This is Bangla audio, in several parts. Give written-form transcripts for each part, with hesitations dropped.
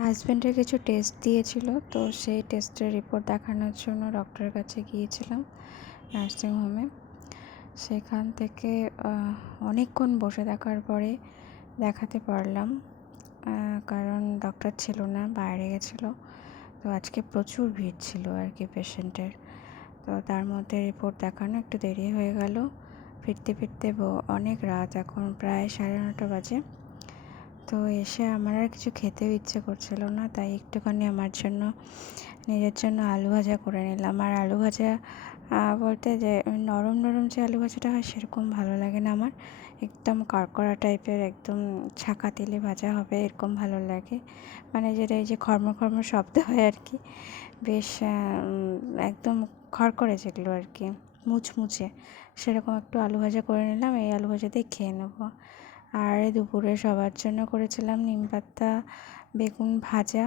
হাজব্যান্ডের কিছু টেস্ট দিয়েছিল, তো সেই টেস্টের রিপোর্ট দেখানোর জন্য ডক্টরের কাছে গিয়েছিলাম নার্সিংহোমে। সেখান থেকে অনেকক্ষণ বসে থাকার পরে দেখাতে পারলাম, কারণ ডক্টর ছিল না, বাইরে গেছিলো। তো আজকে প্রচুর ভিড় ছিল আর কি পেশেন্টের। তো তার মধ্যে রিপোর্ট দেখানো একটু দেরি হয়ে গেল। ফিরতে ফিরতে অনেক রাত, এখন প্রায় 9:30 বাজে। তো এসে আমার আর কিছু খেতেও ইচ্ছে করছিল না, তাই একটুখানি নিজের জন্য আলু ভাজা করে নিলাম। আর আলু ভাজা বলতে যে নরম নরম যে আলু ভাজাটা হয় সেরকম ভালো লাগে না আমার, একদম কড়কড়া টাইপের, একদম ছাকা তেলে ভাজা হবে এরকম ভালো লাগে। মানে যেটা এই যে খরমর খরমর শব্দ হয় আর কি, বেশ একদম খড়খড়ে যেগুলো আর কি, মুচমুচে, সেরকম একটু আলু ভাজা করে নিলাম। এই আলু ভাজা দিয়ে খেয়ে নেবো। আর দুপুরে সবার জন্য করেছিলাম নিমপাতা বেগুন ভাজা।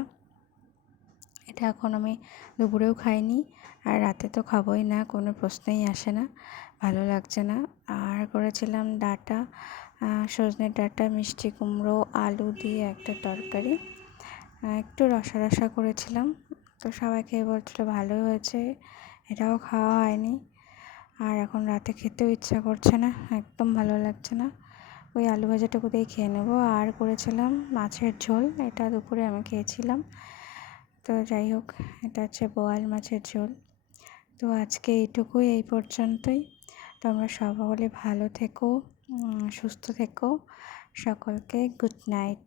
এটা এখন আমি দুপুরেও খাইনি, আর রাতে তো খাবোই না, কোনো প্রশ্নই আসে না, ভালো লাগছে না। আর করেছিলাম ডাঁটা, সজনের ডাঁটা, মিষ্টি কুমড়ো, আলু দিয়ে একটা তরকারি, একটু রসা রসা করেছিলাম। তো সবাই খেয়ে বলছিলো ভালো হয়েছে, এটাও খাওয়া হয়নি। আর এখন রাতে খেতেও ইচ্ছা করছে না, একদম ভালো লাগছে না। ওই আলু ভাজাটুকু দিয়ে খেয়ে নেবো। আর করেছিলাম মাছের ঝোল, এটা দুপুরে আমি খেয়েছিলাম। তো যাই হোক, এটা হচ্ছে বোয়াল মাছের ঝোল। তো আজকে এইটুকুই, এই পর্যন্তই। তোমরা সকলে ভালো থেকো, সুস্থ থেকো। সকলকে গুড নাইট।